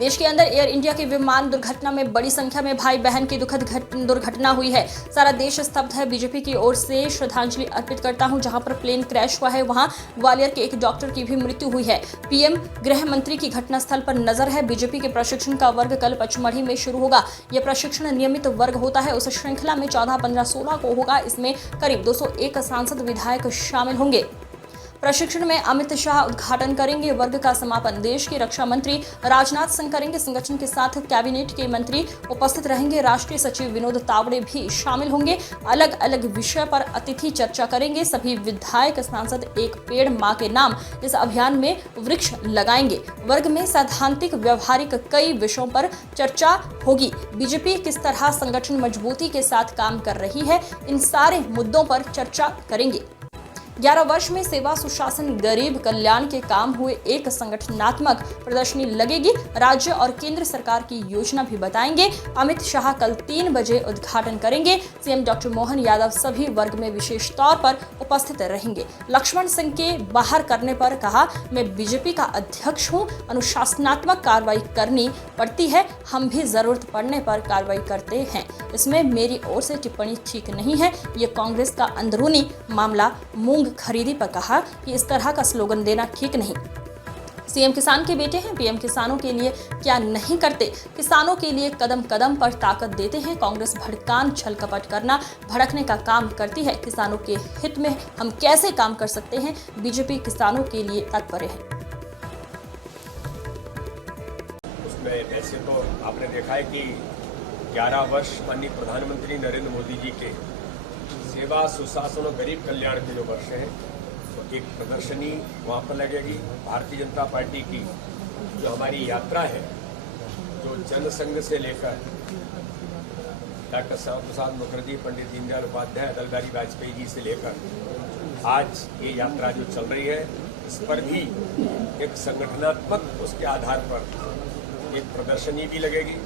देश के अंदर एयर इंडिया की विमान दुर्घटना में बड़ी संख्या में भाई बहन की दुखद दुर्घटना हुई है। सारा देश स्तब्ध है। बीजेपी की ओर से श्रद्धांजलि अर्पित करता हूं। जहां पर प्लेन क्रैश हुआ है वहां ग्वालियर के एक डॉक्टर की भी मृत्यु हुई है। पीएम गृह मंत्री की घटनास्थल पर नजर है। बीजेपी के प्रशिक्षण का वर्ग कल पचमढ़ी में शुरू होगा। यह प्रशिक्षण नियमित वर्ग होता है। उस श्रृंखला में 14, 15, 16 को होगा। इसमें करीब 201 सांसद विधायक शामिल होंगे। प्रशिक्षण में अमित शाह उद्घाटन करेंगे। वर्ग का समापन देश के रक्षा मंत्री राजनाथ सिंह करेंगे। संगठन के साथ कैबिनेट के मंत्री उपस्थित रहेंगे। राष्ट्रीय सचिव विनोद तावड़े भी शामिल होंगे। अलग अलग विषय पर अतिथि चर्चा करेंगे। सभी विधायक सांसद एक पेड़ मां के नाम इस अभियान में वृक्ष लगाएंगे। वर्ग में सैद्धांतिक व्यवहारिक कई विषयों पर चर्चा होगी। बीजेपी किस तरह संगठन मजबूती के साथ काम कर रही है, इन सारे मुद्दों पर चर्चा करेंगे। 11 वर्ष में सेवा, सुशासन, गरीब कल्याण के काम हुए एक संगठनात्मक प्रदर्शनी लगेगी। राज्य और केंद्र सरकार की योजना भी बताएंगे। अमित शाह कल 3 बजे उद्घाटन करेंगे। सीएम डॉक्टर मोहन यादव सभी वर्ग में विशेष तौर पर उपस्थित रहेंगे। लक्ष्मण सिंह के बाहर करने पर कहा, मैं बीजेपी का अध्यक्ष हूं, अनुशासनात्मक कार्रवाई करनी पड़ती है। हम भी जरूरत पड़ने पर कार्रवाई करते हैं। इसमें मेरी ओर से टिप्पणी ठीक नहीं है। ये कांग्रेस का अंदरूनी मामला। मूंग खरीदी पर कहा कि इस तरह का स्लोगन देना ठीक नहीं। सीएम किसान के बेटे हैं। पीएम किसानों के लिए क्या नहीं करते। किसानों के लिए कदम कदम पर ताकत देते हैं। कांग्रेस भड़कान, छल कपट करना, भड़कने का काम करती है। किसानों के हित में हम कैसे काम कर सकते हैं, बीजेपी किसानों के लिए तत्पर है। उसमें ऐसे तो आपने देखा है कि 11 वर्ष माननीय प्रधानमंत्री नरेंद्र मोदी जी के सेवा, सुशासन और गरीब कल्याण के जो वर्ष हैं, तो एक प्रदर्शनी वहाँ पर लगेगी। भारतीय जनता पार्टी की जो हमारी यात्रा है, जो जनसंघ से लेकर डॉक्टर श्यामा प्रसाद मुखर्जी, पंडित दीनदयाल उपाध्याय, अटल बिहारी वाजपेयी जी से लेकर आज ये यात्रा जो चल रही है, इस पर भी एक संगठनात्मक उसके आधार पर एक प्रदर्शनी भी लगेगी।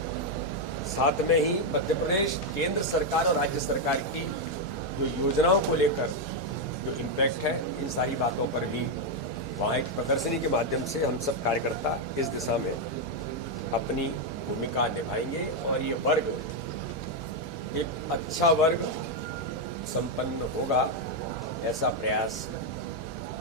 साथ में ही मध्य प्रदेश केंद्र सरकार और राज्य सरकार की जो योजनाओं को लेकर जो इम्पैक्ट है, इन सारी बातों पर भी वहाँ एक प्रदर्शनी के माध्यम से हम सब कार्यकर्ता इस दिशा में अपनी भूमिका निभाएंगे और ये वर्ग एक अच्छा वर्ग संपन्न होगा, ऐसा प्रयास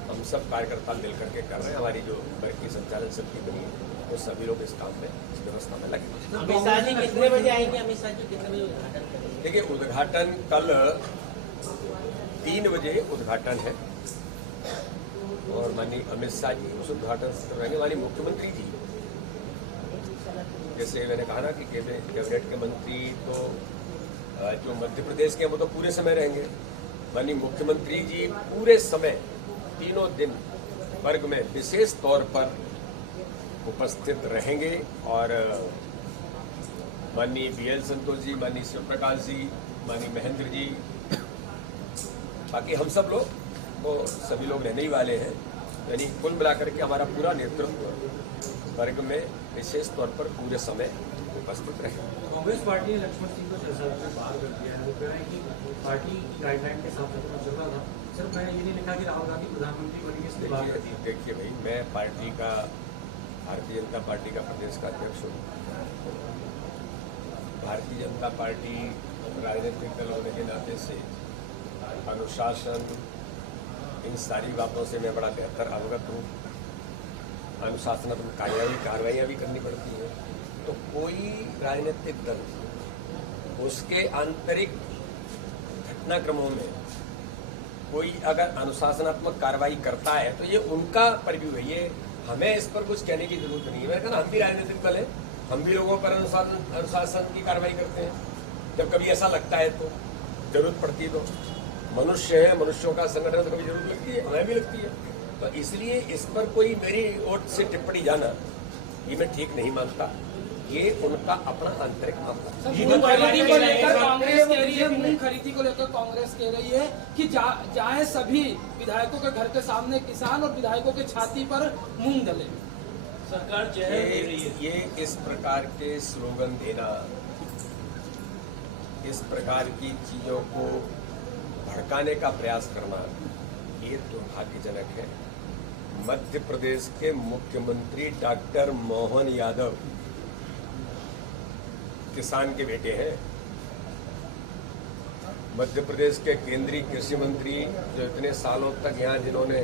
हम सब कार्यकर्ता मिलकर के कर रहे हैं। हमारी जो वर्ग की संचालन समिति बनी है, वो सभी लोग इस काम में, इस व्यवस्था में लगे। अमित शाह जी कितने बजे आएंगे? अमित शाह जी कितने बजे उद्घाटन करेंगे? देखिए, उद्घाटन कल 3 बजे उद्घाटन है और माननीय अमित शाह जी उस उद्घाटन से रहेंगे। माननीय मुख्यमंत्री जी, जैसे मैंने कहा ना कि कैबिनेट के मंत्री तो जो मध्य प्रदेश के हैं वो तो पूरे समय रहेंगे। माननीय मुख्यमंत्री जी पूरे समय 3 दिन वर्ग में विशेष तौर पर उपस्थित रहेंगे और माननीय BL संतोष जी, माननीय शिव प्रकाश जी, माननीय महेंद्र जी, बाकी हम सब लोग वो सभी लोग रहने ही वाले हैं। यानी कुल मिलाकर के हमारा पूरा नेतृत्व वर्ग में विशेष तौर पर पूरे समय उपस्थित रहे। कांग्रेस पार्टी ने लक्ष्मण सिंह को संसद से बाहर कर दिया है। वो कह रहे हैं कि पार्टी गाइडलाइन के साथ चल रहा था। सर, मैंने ये नहीं लिखा कि राहुल गांधी प्रधानमंत्री बनेंगे, इसलिए बाहर कर दिया। देखिए भाई, मैं पार्टी का, भारतीय जनता पार्टी का प्रदेश का अध्यक्ष हूँ। भारतीय जनता पार्टी राजनीतिक दल होने के नाते से अनुशासन, इन सारी बातों से मैं बड़ा बेहतर अवगत हूँ। अनुशासनात्मक कार्रवाइयाँ भी करनी पड़ती हैं। तो कोई राजनीतिक दल उसके आंतरिक घटनाक्रमों में कोई अगर अनुशासनात्मक कार्रवाई करता है तो ये उनका परव्यू है। ये हमें इस पर कुछ कहने की जरूरत नहीं है। मैंने कहा ना, हम भी राजनीतिक दल है, हम भी लोगों पर अनुशासन की कार्रवाई करते हैं जब कभी ऐसा लगता है, तो जरूरत पड़ती है। तो मनुष्य है, मनुष्यों का संगठन, तो कभी जरूरत लगती है, हमें भी लगती है। तो इसलिए इस पर कोई मेरी ओर से टिप्पणी जाना, ये मैं ठीक नहीं मानता। ये उनका अपना आंतरिक मामला। मूंग खरीदी को लेकर कांग्रेस कह रही है, मूंग खरीदी को लेकर कांग्रेस कह रही है कि जाए सभी विधायकों के घर के सामने किसान और विधायकों के छाती पर मूंग डले। सरकार जहर दे रही है। ये इस प्रकार के स्लोगन देना, इस प्रकार की चीजों को भड़काने का प्रयास करना, ये दुर्भाग्यजनक है। मध्य प्रदेश के मुख्यमंत्री डॉक्टर मोहन यादव किसान के बेटे हैं। मध्य प्रदेश के केंद्रीय कृषि मंत्री जो इतने सालों तक यहाँ जिन्होंने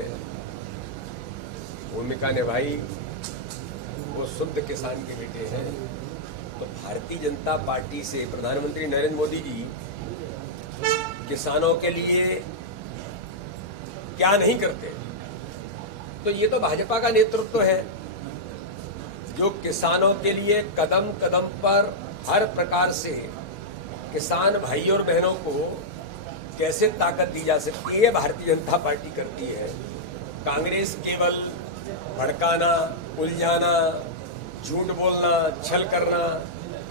भूमिका निभाई, वो शुद्ध किसान के बेटे हैं। तो भारतीय जनता पार्टी से प्रधानमंत्री नरेंद्र मोदी जी किसानों के लिए क्या नहीं करते, तो ये तो भाजपा का नेतृत्व है जो किसानों के लिए कदम कदम पर हर प्रकार से किसान भाई और बहनों को कैसे ताकत दी जा सकती है, भारतीय जनता पार्टी करती है। कांग्रेस केवल भड़काना, उलझाना, झूठ बोलना, छल करना,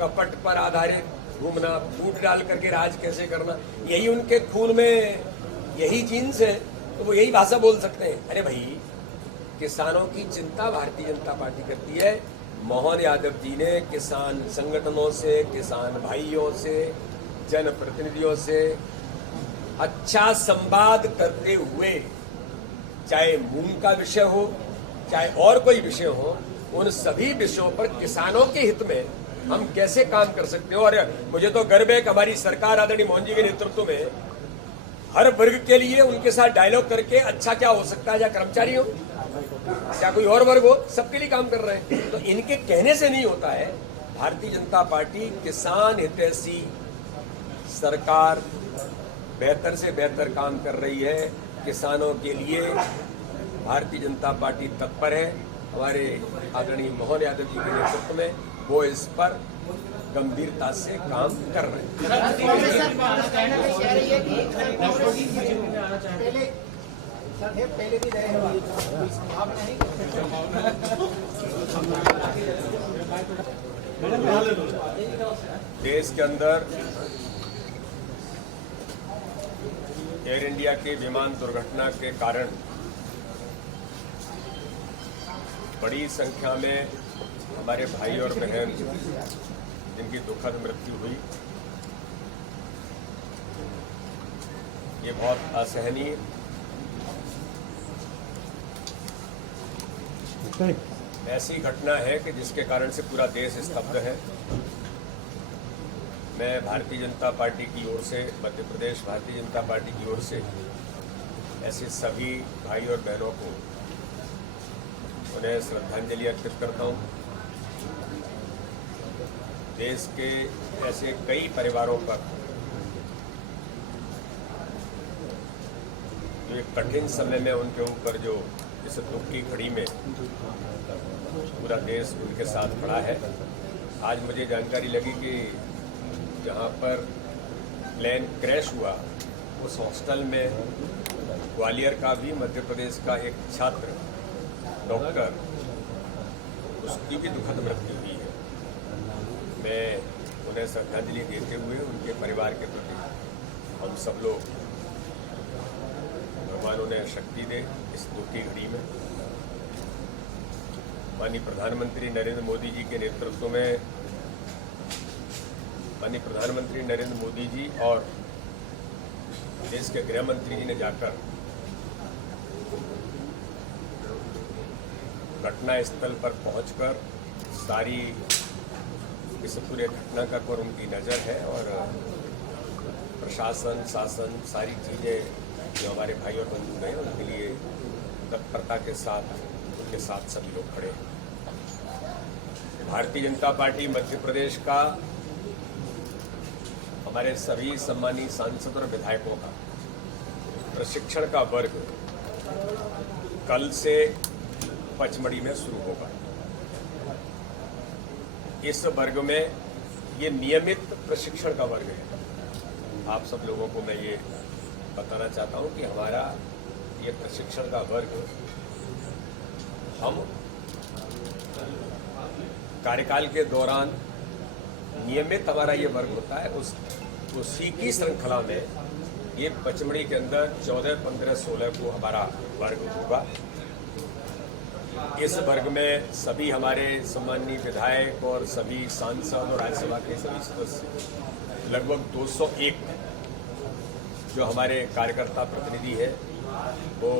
कपट पर आधारित घूमना, फूट डाल करके राज कैसे करना, यही उनके खून में, यही जीन्स है, तो वो यही भाषा बोल सकते हैं। अरे भाई, किसानों की चिंता भारतीय जनता पार्टी करती है। मोहन यादव जी ने किसान संगठनों से, किसान भाइयों से, जनप्रतिनिधियों से अच्छा संवाद करते हुए, चाहे मूंग का विषय हो, चाहे और कोई विषय हो, उन सभी विषयों पर किसानों के हित में हम कैसे काम कर सकते हो। और मुझे तो गर्व है कि हमारी सरकार आदरणीय मोहन जी के नेतृत्व में हर वर्ग के लिए उनके साथ डायलॉग करके अच्छा क्या हो सकता है, या कर्मचारी हो, क्या कोई और वर्ग हो, सबके लिए काम कर रहे हैं। तो इनके कहने से नहीं होता है। भारतीय जनता पार्टी किसान हितैषी सरकार बेहतर से बेहतर काम कर रही है। किसानों के लिए भारतीय जनता पार्टी तत्पर है। हमारे आदरणीय मोहन यादव जी के नेतृत्व में वो इस पर गंभीरता से काम कर रहे हैं। पहले भी रहे आप देश के अंदर एयर इंडिया के विमान दुर्घटना के कारण बड़ी संख्या में हमारे भाई और बहन जिनकी दुखद मृत्यु हुई, ये बहुत असहनीय, ऐसी घटना है कि जिसके कारण से पूरा देश स्तब्ध है। मैं भारतीय जनता पार्टी की ओर से, मध्य प्रदेश भारतीय जनता पार्टी की ओर से ऐसे सभी भाई और बहनों को उन्हें श्रद्धांजलि अर्पित करता हूं। देश के ऐसे कई परिवारों पर जो एक कठिन समय में उनके ऊपर जो इस दुख की घड़ी में पूरा देश उनके साथ खड़ा है। आज मुझे जानकारी लगी कि जहां पर प्लेन क्रैश हुआ उस हॉस्टल में ग्वालियर का भी मध्य प्रदेश का एक छात्र डॉक्टर, उसकी भी दुखद मृत्यु हुई है। मैं उन्हें श्रद्धांजलि देते हुए उनके परिवार के प्रति हम सब लोग भगवान उन्हें शक्ति दे इस दुख की घड़ी में। माननीय प्रधानमंत्री नरेंद्र मोदी जी के नेतृत्व में माननीय प्रधानमंत्री नरेंद्र मोदी जी और देश के गृह मंत्री जी ने जाकर घटना स्थल पर पहुंचकर सारी इस पूरे घटना का पर उनकी नज़र है और प्रशासन, शासन, सारी चीज़ें जो हमारे भाई और बंधु हैं उनके लिए तत्परता के साथ उनके साथ सभी लोग खड़े हैं। भारतीय जनता पार्टी मध्य प्रदेश का, हमारे सभी सम्मानीय सांसद और विधायकों का प्रशिक्षण का वर्ग कल से पचमढ़ी में शुरू होगा। इस वर्ग में ये नियमित प्रशिक्षण का वर्ग है। आप सब लोगों को मैं ये बताना चाहता हूं कि हमारा ये प्रशिक्षण का वर्ग, हम कार्यकाल के दौरान नियमित हमारा ये वर्ग होता है, उसी की श्रृंखला में ये पचमढ़ी के अंदर 14, 15, 16 को हमारा वर्ग होगा। इस वर्ग में सभी हमारे सम्मानीय विधायक और सभी सांसद और राज्यसभा के सभी सदस्य, लगभग 201 जो हमारे कार्यकर्ता प्रतिनिधि है, वो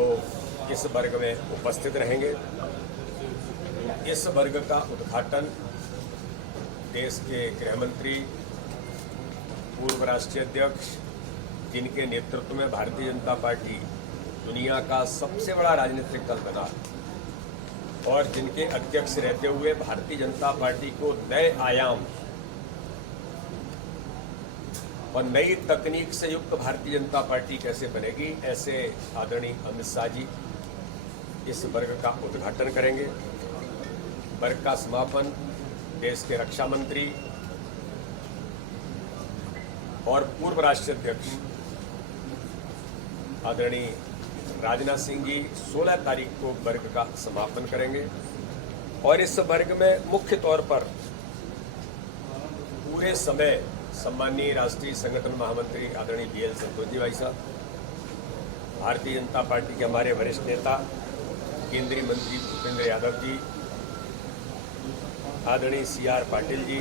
इस वर्ग में उपस्थित रहेंगे। इस वर्ग का उद्घाटन देश के गृह मंत्री, पूर्व राष्ट्रीय अध्यक्ष, जिनके नेतृत्व में भारतीय जनता पार्टी दुनिया का सबसे बड़ा राजनीतिक दल बना और जिनके अध्यक्ष रहते हुए भारतीय जनता पार्टी को नए आयाम और नई तकनीक से युक्त भारतीय जनता पार्टी कैसे बनेगी, ऐसे आदरणीय अमित शाह जी इस वर्ग का उद्घाटन करेंगे। वर्ग का समापन देश के रक्षा मंत्री और पूर्व राष्ट्रीय अध्यक्ष आदरणीय राजनाथ सिंह जी 16 तारीख को वर्ग का समापन करेंगे और इस वर्ग में मुख्य तौर पर पूरे समय सम्माननीय राष्ट्रीय संगठन महामंत्री आदरणीय BL संतोष जी भाई साहब, भारतीय जनता पार्टी के हमारे वरिष्ठ नेता केंद्रीय मंत्री भूपेंद्र यादव जी, आदरणीय CR पाटिल जी,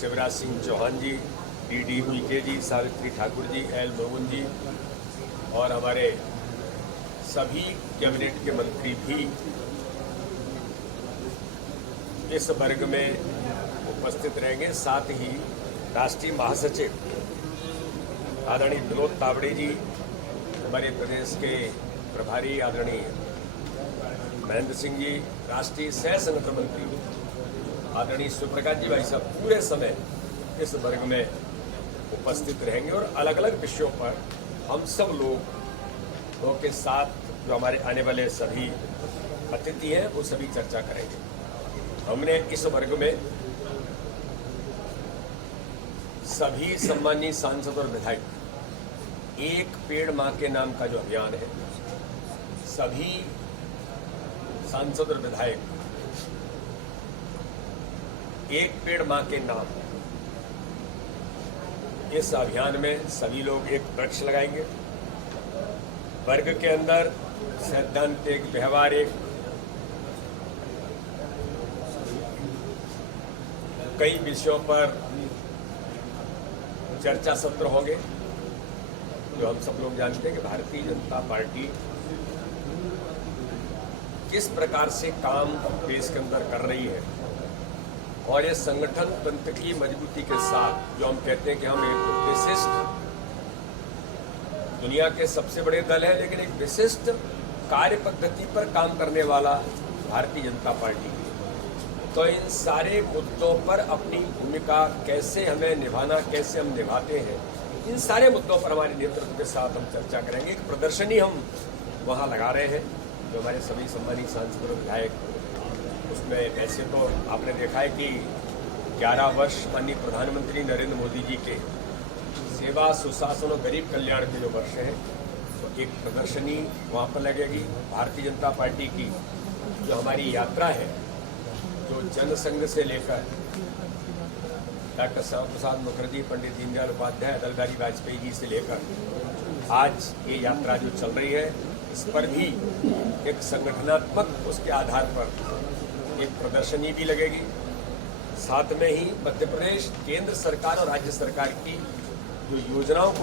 शिवराज सिंह चौहान जी, DD उइके जी, सावित्री ठाकुर जी, L मोहन जी और हमारे सभी कैबिनेट के मंत्री भी इस वर्ग में उपस्थित रहेंगे। साथ ही राष्ट्रीय महासचिव आदरणीय विनोद तावड़े जी, हमारे प्रदेश के प्रभारी आदरणीय महेंद्र सिंह जी, राष्ट्रीय सह संगठन मंत्री आदरणीय शिवप्रकाश जी भाई साहब पूरे समय इस वर्ग में उपस्थित रहेंगे और अलग अलग विषयों पर हम सब लोगों के साथ जो हमारे आने वाले सभी अतिथि हैं वो सभी चर्चा करेंगे। हमने इस वर्ग में सभी सम्मानीय सांसद और विधायक एक पेड़ मां के नाम का जो अभियान है, सभी सांसद और विधायक एक पेड़ मां के नाम, इस अभियान में सभी लोग एक वृक्ष लगाएंगे। वर्ग के अंदर सैद्धांतिक, व्यवहारिक, कई विषयों पर चर्चा सत्र होंगे। जो हम सब लोग जानते हैं कि भारतीय जनता पार्टी किस प्रकार से काम देश के अंदर कर रही है और ये संगठन तंत्र की मजबूती के साथ जो हम कहते हैं कि हम एक विशिष्ट, दुनिया के सबसे बड़े दल है लेकिन एक विशिष्ट कार्य पद्धति पर काम करने वाला भारतीय जनता पार्टी, तो इन सारे मुद्दों पर अपनी भूमिका कैसे हमें निभाना, कैसे हम निभाते हैं, इन सारे मुद्दों पर हमारे नेतृत्व के साथ हम चर्चा करेंगे। एक प्रदर्शनी हम वहाँ लगा रहे हैं जो हमारे सभी सम्मानित सांसद और विधायक, उसमें वैसे तो आपने देखा है कि 11 वर्ष माननीय प्रधानमंत्री नरेंद्र मोदी जी के सेवा, सुशासन और गरीब कल्याण के जो वर्ष हैं, तो एक प्रदर्शनी वहाँ पर लगेगी। भारतीय जनता पार्टी की जो हमारी यात्रा है, जो जनसंघ से लेकर डॉक्टर श्यामा प्रसाद मुखर्जी, पंडित दीनदयाल उपाध्याय, अटल बिहारी वाजपेयी जी से लेकर आज ये यात्रा जो चल रही है, इस पर भी एक संगठनात्मक उसके आधार पर एक प्रदर्शनी भी लगेगी। साथ में ही मध्य प्रदेश केंद्र सरकार और राज्य सरकार की जो योजनाओं को